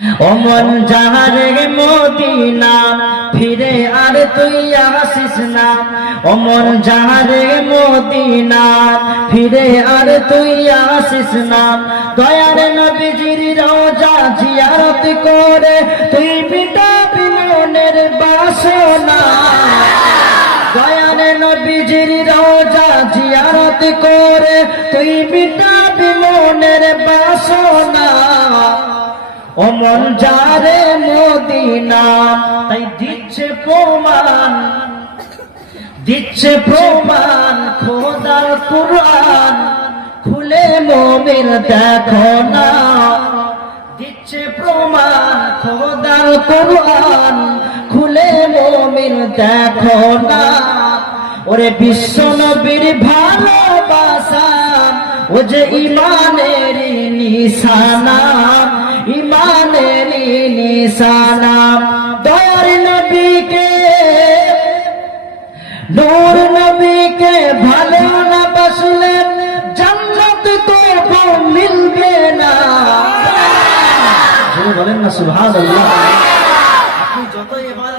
অমন যাহারে মদিনা ফিরে আর তুই আসিস না, অমন যাহারে মদিনা ফিরে আর তুই আসিস না। দয়ার নবীজির রওজা জিয়ারত করে তুই মিটাবি মনের বাসনা। দয়ার নবীজির রওজা জিয়ারত করে তুই মিটাবি মনের বাসনা। অমন যারে মদিনা তাই দিচ্ছে প্রমাণ, দিচ্ছে প্রমাণ খোদার কুরআন খুলে মুমিন দেখো না। দিচ্ছে প্রমাণ খোদার কুরআন খুলে মুমিন দেখো না। ওরে বিশ্ব নবীর ভালোবাসা ও যে ইমানের নিশানা, ইমানের নিশানা। দয়ার নবীকে নূর নবীকে ভালো না বাসলে জান্নাত তো মিলবে না। বলেন না সুবহানাল্লাহ। আপনি যত এবার